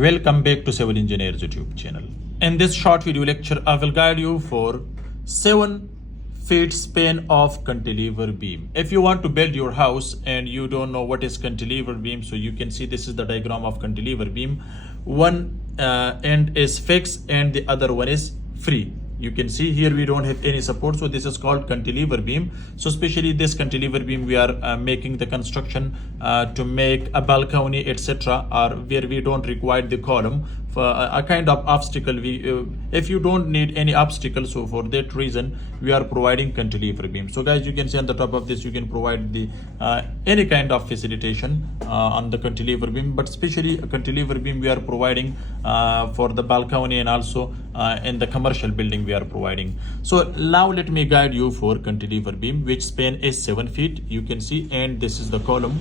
Welcome back to Civil Engineers YouTube channel. In this short video lecture, I will guide you for 7 feet span of cantilever beam. If you want to build your house and you don't know what is cantilever beam, so you can see this is the diagram of cantilever beam. One end is fixed and the other one is free. You can see here we don't have any support, so this is called cantilever beam. So especially this cantilever beam, we are making the construction to make a balcony, etc., or where we don't require the column for a kind of obstacle. If you don't need any obstacle, so for that reason we are providing cantilever beam. So guys, you can see on the top of this you can provide the any kind of facilitation on the cantilever beam, but especially a cantilever beam we are providing for the balcony and also in the commercial building we are providing. So now let me guide you for cantilever beam, which span is 7 feet, you can see, and this is the column.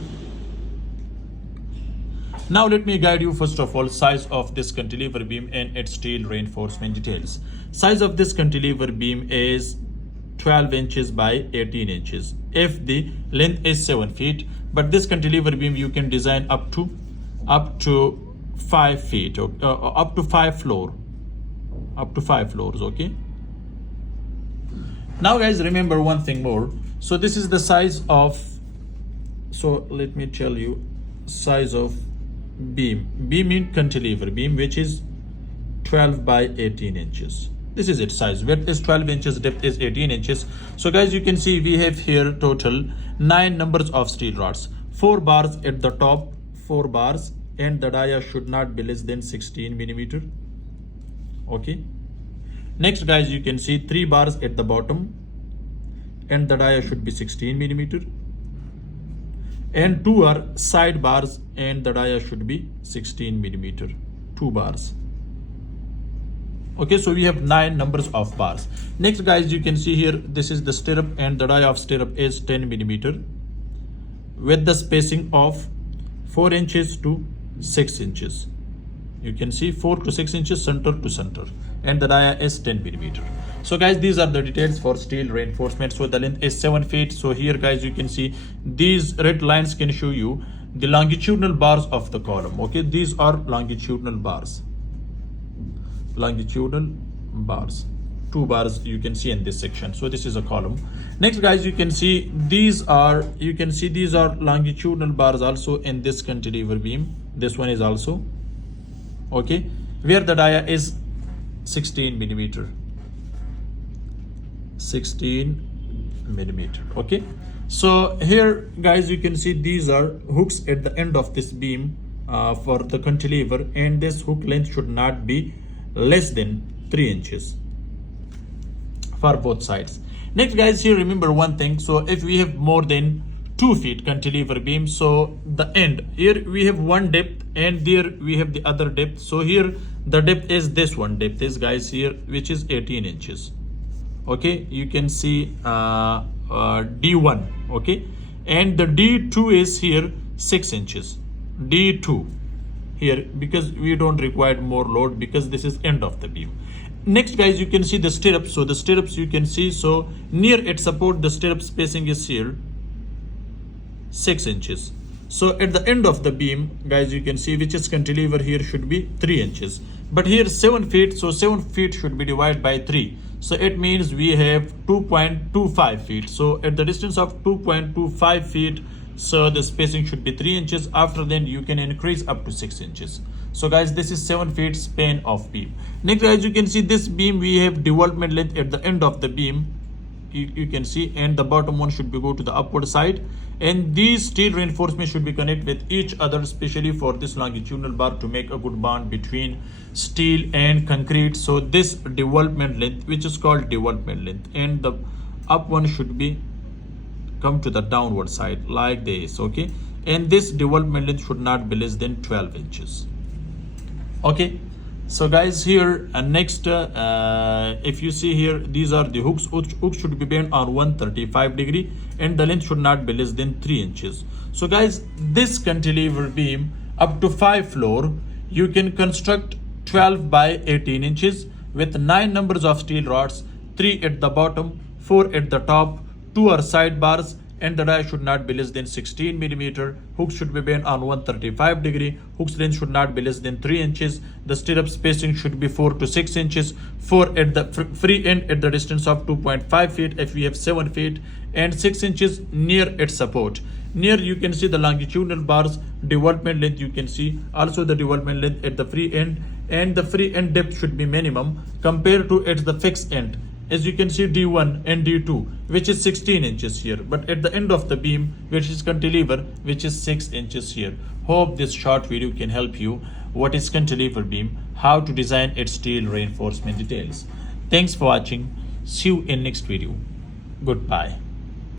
Now let me guide you first of all size of this cantilever beam and its steel reinforcement details. Size of this cantilever beam is 12 inches by 18 inches. If the length is 7 feet, but this cantilever beam you can design up to 5 feet, up to 5 floors, okay. Now guys, remember one thing more. So this is the size of, so let me tell you size of beam in cantilever beam, which is 12 by 18 inches. This is its size. Width is 12 inches, depth is 18 inches. So guys, you can see we have here total 9 numbers of steel rods, 4 bars at the top, 4 bars, and the dia should not be less than 16 millimeter. Okay. Next guys, you can see 3 bars at the bottom and the dia should be 16 millimeter. And 2 are side bars and the dia should be 16 millimeter, 2 bars. Okay, so we have 9 numbers of bars. Next guys, you can see here this is the stirrup and the dia of stirrup is 10 millimeter with the spacing of 4 inches to 6 inches. You can see 4 to 6 inches center to center, and the dia is 10 millimeter. So guys, these are the details for steel reinforcement. So the length is 7 feet. So here guys, you can see these red lines can show you the longitudinal bars of the column. Okay, these are longitudinal bars. 2 bars you can see in this section. So this is a column. Next guys, you can see these are longitudinal bars also in this cantilever beam. This one is also okay, where the dia is 16 millimeter. Okay, so here guys, you can see these are hooks at the end of this beam for the cantilever, and this hook length should not be less than 3 inches for both sides. Next guys, here remember one thing. So if we have more than 2 feet cantilever beam, so the end here we have one depth and there we have the other depth. So here the depth is this one depth is guys here, which is 18 inches. Okay, you can see D1, okay, and the D2 is here 6 inches, D2 here, because we don't require more load because this is end of the beam. Next guys, you can see the stirrups. So the stirrups you can see, so near its support the stirrup spacing is here 6 inches. So at the end of the beam guys, you can see which is cantilever here should be 3 inches, but here 7 feet, so 7 feet should be divided by 3. So it means we have 2.25 feet. So at the distance of 2.25 feet, so the spacing should be 3 inches. After then you can increase up to 6 inches. So guys, this is 7 feet span of beam. Next guys, you can see this beam we have development length at the end of the beam. You can see, and the bottom one should be go to the upward side, and these steel reinforcement should be connected with each other, especially for this longitudinal bar to make a good bond between steel and concrete. So this development length, which is called development length, and the up one should be come to the downward side like this. Okay, and this development length should not be less than 12 inches. Okay, so guys, here next if you see here, these are the hooks. Hooks should be bent on 135 degree and the length should not be less than 3 inches. So guys, this cantilever beam up to 5 floor you can construct 12 by 18 inches with 9 numbers of steel rods, 3 at the bottom, 4 at the top, 2 are side bars, and the die should not be less than 16 millimeter. Hooks should be bent on 135 degree. Hook's length should not be less than 3 inches. The stirrup spacing should be 4 to 6 inches. 4 at the free end at the distance of 2.5 feet if we have 7 feet, and 6 inches near its support. Near you can see the longitudinal bars, development length you can see, also the development length at the free end, and the free end depth should be minimum compared to at the fixed end. As you can see D1 and D2, which is 16 inches here, but at the end of the beam, which is cantilever, which is 6 inches here. Hope this short video can help you what is cantilever beam, how to design its steel reinforcement details. Thanks for watching. See you in next video. Goodbye.